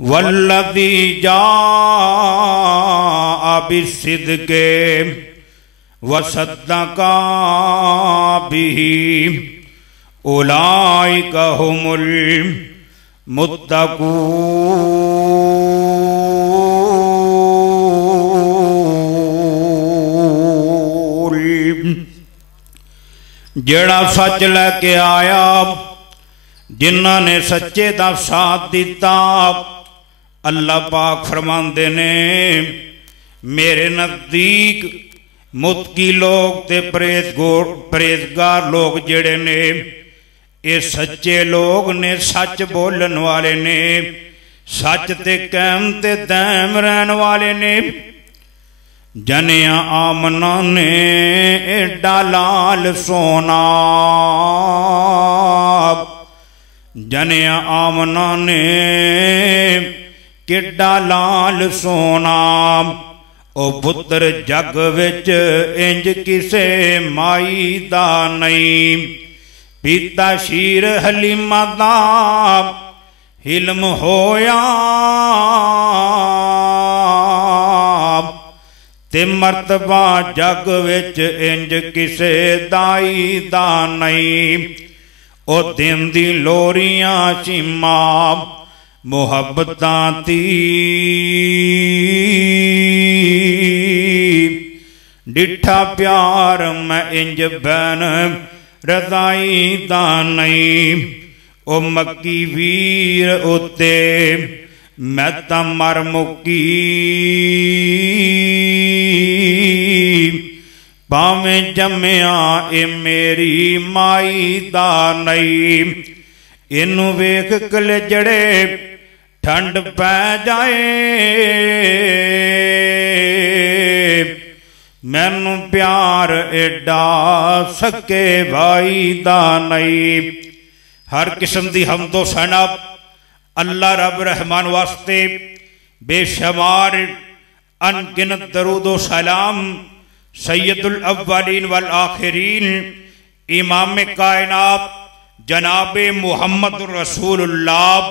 वल्लज़ी जाअ बिस्सिद्क़ि वसद्दक़ा बिही उलाइका हुमुल मुत्तक़ून। जेड़ा सच लैके आया, जिन्हां ने सच्चे दा साथ दिता, अल्लाह पाक फरमांदे ने मेरे नज़दीक मुत्की लोग ते परहेज़गार लोग जेड़े ने ये सच्चे लोग ने, सच बोलन वाले ने, सच ते कायम ते दायम रहन वाले ने। जनिया आमना ने एडा लाल सोना, जनिया आमना ने किड्डा लाल सोना। ओ पुत्र जग विच इंज किसे माई दा नहीं, पीता शीर हलीमा दा हिलम होया, ते मर्तबा जग विच इंज किसे दाई दा नहीं। ओ दिन दी लोरियां चीमा मुहब्बतां दी, डिठा प्यार मैं इंज बैन रज़ाई दा नहीं। ओ मक्की वीर उत्ते मैं तां मर मुक्की, भावें जम्मिया ए मेरी माई दा नहीं। इनू वेख कलेजड़े ठंड पै जाए, मैनू प्यार एडा सके भाई दा नहीं। हर किस्म दी हमदो सना अल्लाह रब रहमान वास्ते, बेशुमार अनगिनत दरूदो सलाम सैयदुल अव्वलीन वल आखिरीन इमाम कायनात जनाबे मुहम्मद रसूलुल्लाह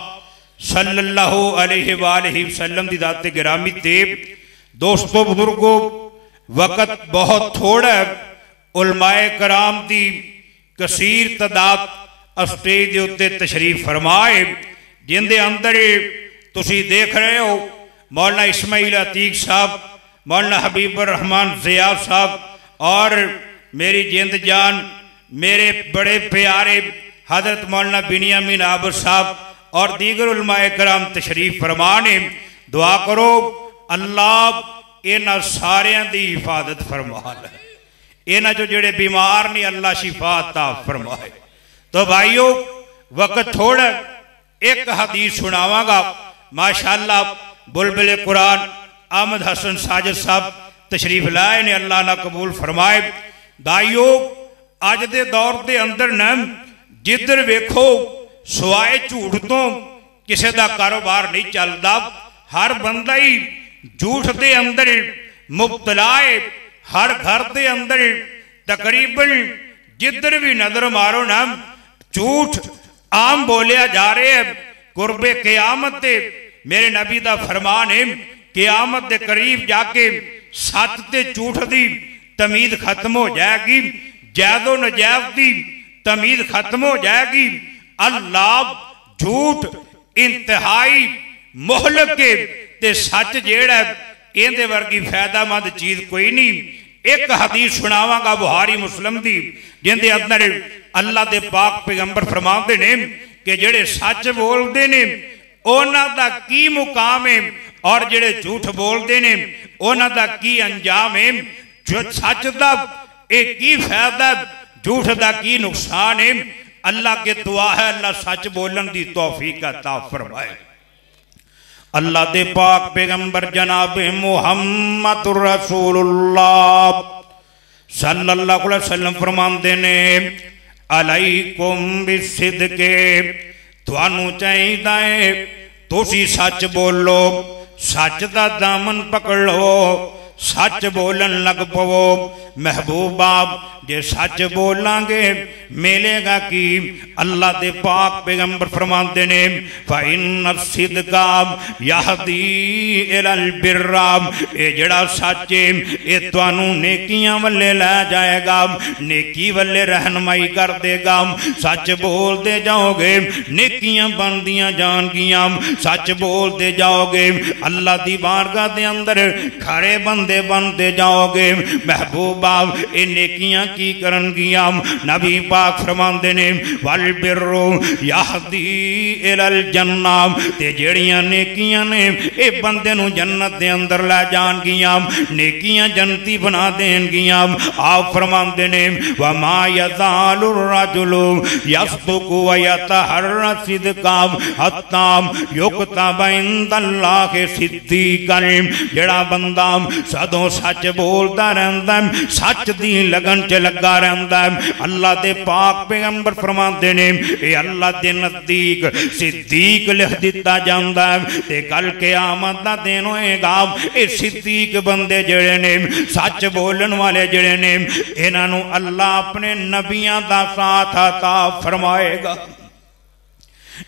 सल्लल्लाहु अलैहि वसल्लम दी दाते गिरामी ते। दोस्तों बुजुर्गों, वक़्त बहुत थोड़ा है। उलमाए कराम दी कसीर तदाद स्टेज के उत्ते तशरीफ फरमाए, जिंदे अंदर तुसी देख रहे हो मौलाना इस्माइल अतीक साहब, मौलाना हबीबुर रहमान ज़िया साहब और मेरी जिंद जान मेरे बड़े प्यारे हजरत मौलाना बिनियामीन आबर साहब और दीगर उलमाए कराम तशरीफ फरमाने। दुआ करो अल्लाह इन्हां सारियां दी हिफाजत फरमा ले, इन्हां जो जेड़े बीमार ने अल्लाह शिफा अता फरमाए। तो भाइयों, वक़्त थोड़ा, एक हदीस सुनावांगा। माशाअल्लाह बुलबुल कुरान अहमद हसन साजिद साहब तशरीफ लाए ने, अल्लाह ना कबूल फरमाए। भाइयों, अज दे दौर के अंदर न जिधर वेखो सवाए झूठ तो किसी का कारोबार नहीं चलता। हर बंदा ही झूठ के अंदर मुबतला है। हर घर के अंदर तकरीबन जिधर भी नजर मारो ना झूठ आम बोलिया जा रहे है। कुर्बे क़यामत दे मेरे नबी का फरमान है, क़यामत के करीब जाके सच ते झूठ की तमीज खत्म हो जाएगी, जैदो नजैब की तमीज खत्म हो जाएगी। अल्लाह झूठ इंतहाई मोहलक के ते सच जेड़ा इहदे वर्गी फायदामंद चीज कोई नहीं। एक हदीस सुनावांगा बुहारी मुस्लिम दी, जिंदे अंदर अल्लाह दे पाक पैगंबर फरमाते ने कि जेड़े सच बोलते ने उन्हां दा की मुकाम है और जेड़े झूठ बोलते ने उन्हां दा की अंजाम है। जो सच दा एक की फायदा, झूठ दा की नुकसान है। अल्लाह के दुआ है अल्लाह सच बोलन दी तौफीक अता फरमाए। अल्लाह दे पाक पैगंबर जनाब मुहम्मद रसूलुल्लाह सल्लल्लाहु अलैहि वसल्लम फरमांदे ने अलैकुम बिसिद्के, तुहानू चाहिदा है तुसी सच बोलो, सच दा दामन पकड़ लो, सच बोलन लग पवो। महबूबा जे सच बोलांगे मिलेगा कि अल्लाह दे पाक पैगंबर फरमाते ने फ़इन्न सिद्का यहदी इलल बिर्रा, ये जड़ा सच है ये तुहानू नेकियां वल्ले लै जाएगा, नेकी वल्ले रहनुमाई कर देगा। सच बोलते जाओगे नेकियां बनदियां जाणगियां, सच बोलते जाओगे अल्लाह दी बारगाह दे अंदर खरे बंदे बनते जाओगे। महबूबा ये नेकियां की करनगियां? नबी पाक फरमांदे ने वल बिर्रु यहदी इलल जन्ना, ते जेड़ियां नेकियां ने ये बंदे नू जन्नत दे अंदर लै जाणगियां, नेकियां जन्नती बना देणगियां। आप फरमांदे ने वमा यज़ालु रजुलु यस्दुकु व यतहर्रा सिद्का हत्ता युक्तबा इंदल्लाहि सिद्दीकन, जेड़ा बंदा सदों सच बोलता रहंदा, सच दी लगन च लगा रहंदा, अल्लाह दे पाक पैगंबर फरमाते ने ये अल्लाह दे नजदीक सिद्दीक लिख दिता जांदा है। ते कल क़यामत दा दिन होएगा, ये सिद्दीक बंदे जेड़े ने सच बोलन वाले जेड़े ने इन्हां नू अल्लाह अपने नबियां दा साथ अता फरमाएगा।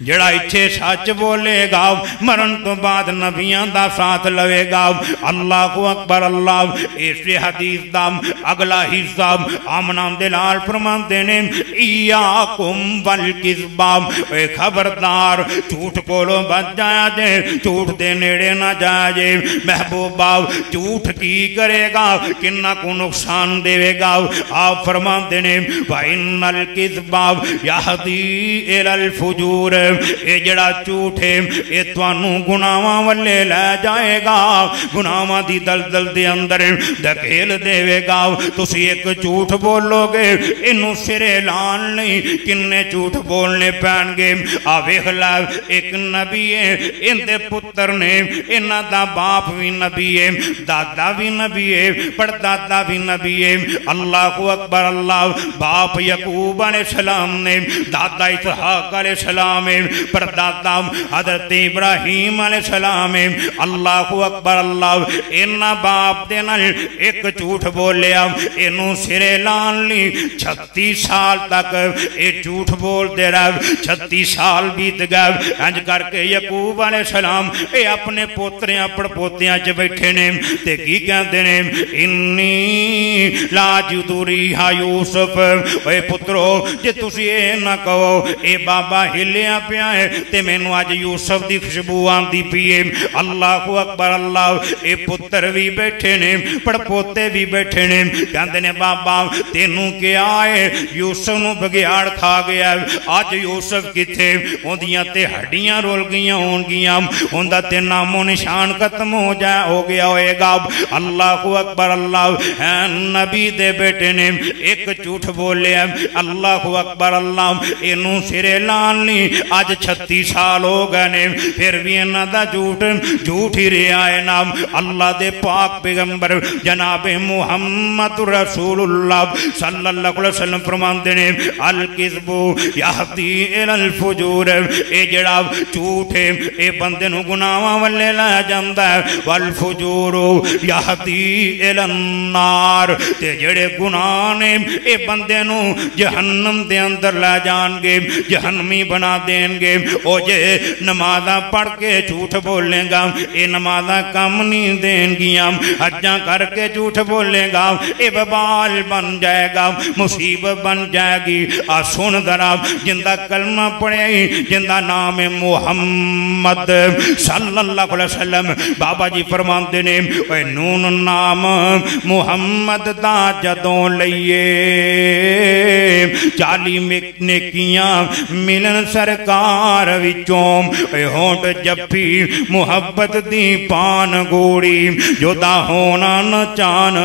जड़ा इच्छे सच बोलेगा मरण तो बाद नबियां दा साथ लवेगा। अल्लाह अकबर। अल्लाह इस हदीस दा अगला हिस्सा आमना दे लाल फरमाते ने इयाकुम वल किज़बा, खबरदार झूठ कोलों बच जाया जे, झूठ दे नेड़े ना जाया जे। महबूबा झूठ की करेगा, किन्ना को नुकसान देवेगा। आप फरमाते ने वइन्नल किज़बा यहदी इलल फुजूर, ये जड़ा झूठ है ये तुहानू गुनाहां वल्ले लै जाएगा, गुनाहां दी दलदल दे अंदर धकेल देवेगा। तुसी एक झूठ बोलोगे इनू सिरे लान नहीं किन्ने झूठ बोलने पैणगे। आ वेख लै एक नबी है, इनदे पुत्र ने, इन्हां दा बाप भी नबी है, दादा भी नबी है, परदादा भी नबी है। अल्लाह अकबर। अल्लाह बाप यकूब अलैहिस्सलाम ने, दादा इसहाक अलैहिस्सलाम, परदादा हजरत इब्राहिम अलैहिस्सलाम। अल्लाह अकबर। अल्लाह इन्ना बाप दे नाल एक झूठ बोलिया, इनू सिरे लान ली 36 साल तक ये झूठ बोलते रहे। 36 साल बीत गए। इंज करके यकूब अलैहिस्सलाम ये अपने पोतरियां पड़पोतियां च बैठे ने ते की कहते ने इन्नी लाजुदुरी हा यूसुफ, ओए पुत्रो जे तुसी ये ना कहो ए बाबा हिलिया पिया है ते मैनू अज यूसुफ की खुशबू आती पी है। अल्लाह अकबर। अल्लाह ये पुत्र भी बैठे ने, पड़पोते भी बैठे ने, कहते ने बाबा तेनू क्या है, यूसुफ नू बघियाड़ खा गया, अज यूसुफ किथे, उहदियां ते हड्डियां रुल गईयां होणगियां, उहदा ते नामो निशान खत्म हो गया होएगा। अल्लाह अकबर। अल्लाह नबी दे बेटे ने एक झूठ बोलिया। अल्लाह अकबर। अल्लाह इनू सिरे लान ली अज 36 साल हो गए ने, फिर भी इन्हां दा झूठ ही रहा है नाम। अल्लाह दे पाक पैगंबर जनाबे मुहम्मद रसूलुल्लाह सल्लल्लाहु अलैहि वसल्लम फरमाते ने अल किज़बु यहदी इलल फुजूर, ये जड़ा झूठ है ये बंदे नू गुनाहां वल्ले लै जांदा है। वल फुजूरु यहदी इलन नार, ते जेड़े गुनाह ने ये बंदे नू जहन्नम दे अंदर लै जाणगे, जहन्नमी बना देंगे। ओ जे नमाज़ां पढ़ के झूठ बोलेगा ये नमाज़ां कम नहीं देंगियां, हज्जां करके झूठ बोलेगा ये बबाल बन जाएगा, मुसीबत बन जाएगी। आ सुन जरा जिंदा कलमा पढ़े जिंदा नाम है मुहम्मद सल्लल्लाहु अलैहि वसल्लम, बाबा जी फरमाते ने ओए नून नाम मुहम्मद दा जदों लईए 40 नेकियां मिलन सरकार विचों, होंठ जफ्फी मुहब्बत दी पान गोड़ी, जोदा होना न चान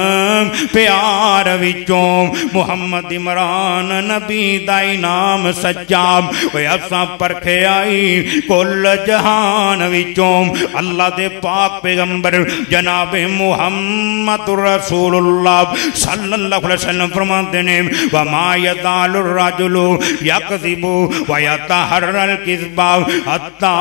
प्यार विचों, मुहम्मद इमरान नबी दा नाम सच्चा, असा परखे आई कुल जहान विचों। अल्लाह दे पाक पैगंबर जनाबे मुहम्मद रसूलुल्लाह सल्लल्लाहु अलैहि वसल्लम फरमाते ने वमा यज़ालु रजुलु यकज़िबु व यतहर्रा अजरल किज़्बा हत्ता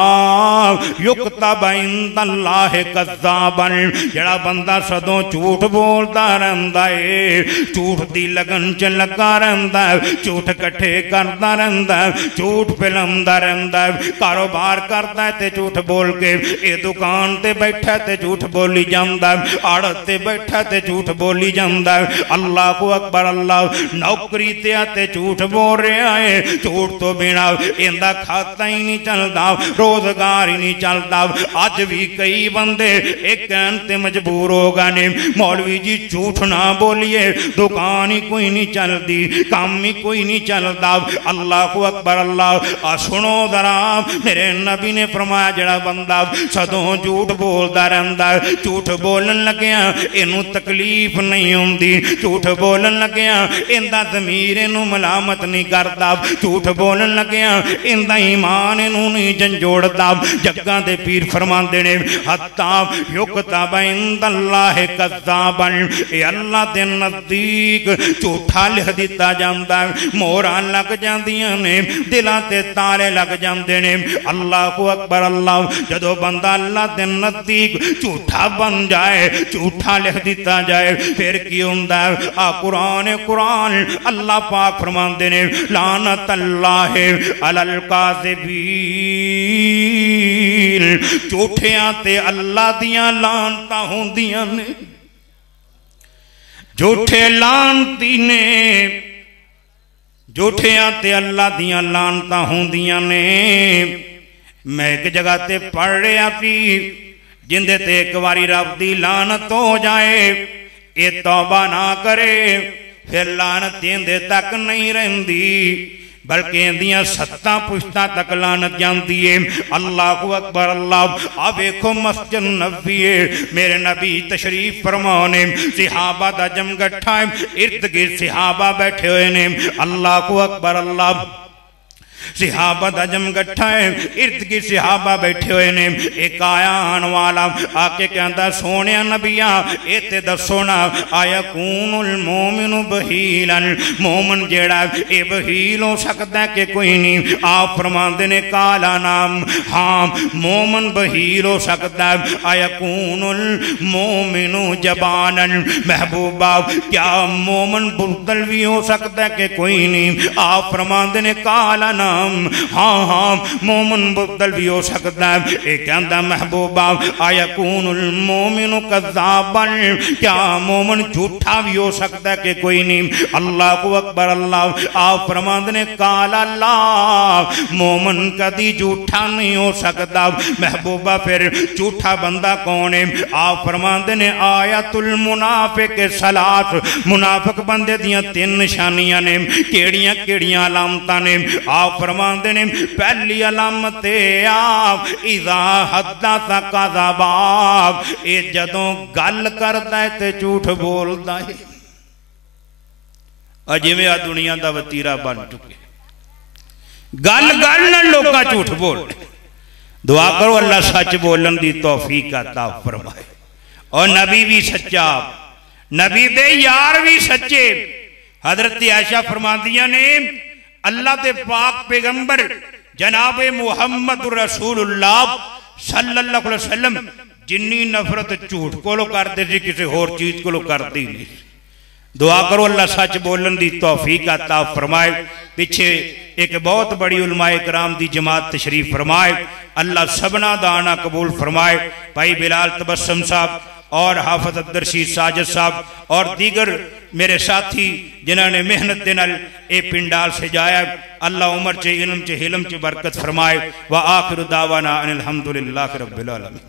युक्तब इंदल्लाह कज़्ज़ाबन। जड़ा बंदा सदों झूठ बोलता रहिंदा है, झूठ दी लगन च लगा रहिंदा है, झूठ इकट्ठे करता रहिंदा है, झूठ फिल्मदा रहिंदा है, कारोबार करता है ते झूठ बोल के, ये दुकान ते बैठा ते झूठ बोली जांदा है, आड़त ते बैठा ते झूठ बोली जांदा है। अल्लाह को अकबर, अल्लाह नौकरी ते झूठ बोल रहा है, झूठ तो बिना इंदा खाता ही नहीं चलता, रोजगार ही नहीं चलता। अज भी कई बंदे एक कहन ते मजबूर हो गए ने, मौलवी जी झूठ ना बोलिए, दुकान ही कोई नहीं चलती, काम ही कोई नहीं चलता। अल्लाह को अकबर, अल्लाह सुनो जरा, मेरे नबी ने फरमाया जड़ा बंदा सदों झूठ बोलता रहता है, झूठ बोलन लग्या इनू तकलीफ नहीं होंदी, झूठ बोलन लग्या इंदा ज़मीर इनू मलामत नहीं करता, झूठ बोलन लग्या इंदा ईमान इनू नहीं झंझोड़ता। जग्गां दे पीर फरमांदे ने हत्ता युक्तब इंदल्लाह कज़्ज़ाबन, ए अल्लाह दे नज़दीक झूठा लिख दिता जांदा, मोहरां लग जांदियां ने, दिलां ते ताले लग जांदे ने। अल्लाह को अकबर, अल्लाह जदों बंदा अल्लाह दे नज़दीक झूठा बन जाए, झूठा लिख दिता जाए, फिर की हुंदा है? आ कुरान अल्लाह पाक फरमांदे ने लानतल्लाह अलल काज़िबीन, झूठियां ते अल्लाह दियां लानतां होंदियां ने, झूठे लानती ने, झूठियां ते अल्लाह दियां लानतां होंदियां ने। मैं एक जगह ते पढ़ रहा सी, जिंदे ते एक बारी रब दी लानत हो जाए, ये तौबा ना करे फिर लानत इंदे तक नहीं रहिंदी, बल्कि इंदियां 7 पुश्तां तक लानत जाती है। अल्लाह को अकबर, अल्लाह आ वेखो मस्जिद नबवी है, मेरे नबी तशरीफ फरमाने, सिहाबा दा जमगट्ठा है, इर्द गिर्द सिहाबा बैठे हुए ने। अल्लाह को अकबर, अल्लाह सिहाबा दा जमगट्ठा है, इर्द गिर्द सिहाबा बैठे हुए ने। एक आया आन वाला आके कहता सोने नबिया ए ते दसो ना, आया कूनुल मोमिनु बहीलन, मोमन जेड़ा ए बहील हो सकता है कि कोई नहीं? आप फरमाते ने काला नाम, हाँ मोमन बहील हो सकता है। आया कूनुल मोमिनु जबानन, महबूबा क्या मोमन बुज़दिल भी हो सकता है कि कोई नहीं? आप फरमाते ने काला नाम, हाँ हाँ मोमन बुज़दिल भी हो सकता है। एक कहता महबूबा आया कूनुल मोमिनु कज़्ज़ाबन, क्या मोमन झूठा भी हो सकता है कि कोई नहीं? अल्लाह को अकबर, अल्लाह आप फरमाते ने काला ला, मोमन कभी झूठा नहीं हो सकता। महबूबा फिर झूठा बंदा कौन है? आप फरमाते ने आयतुल मुनाफिक सलास, मुनाफिक बंदे दियां 3 निशानियां ने। केड़ियां केड़ियां अलामतां ने? आप फरमाते ने पहली अलामत आप इज़ा हद्दसा कज़बा, ये जदों गल करता है ते झूठ बोलता है। जिवें आ दुनिया का वतीरा बन चुके, गल गल न लोग झूठ बोल। दुआ करो अल्लाह सच बोलन की तौफीक अता फरमाए। और नबी भी सच्चा, नबी दे यार भी सच्चे। हजरत आयशा फरमादियां ने अल्लाह के पाक पैगंबर जनाब मुहम्मद रसूलुल्लाह सल्लल्लाहु अलैहि वसल्लम जिन्नी नफरत झूठ को करते थे किसी होर चीज को करती नहीं। दुआ करो अल्लाह सच बोलन की तौफीक अता फरमाए। पिछे एक बहुत बड़ी उलमाए कराम की जमात तशरीफ फरमाए, अल्लाह सबना दाना कबूल फरमाए। भाई बिलाल तबस्सुम साहब और हाफिज अब्दुल रशीद साजिद साहब और दीगर मेरे साथी जिन्होंने मेहनत के नाल ये पिंडाल सजाया, अल्लाह उमर च इल्म च हिलम च बरकत फरमाए। व आखिर दावाना अनिल हम्दुलिल्लाहि रब्बिल आलमीन।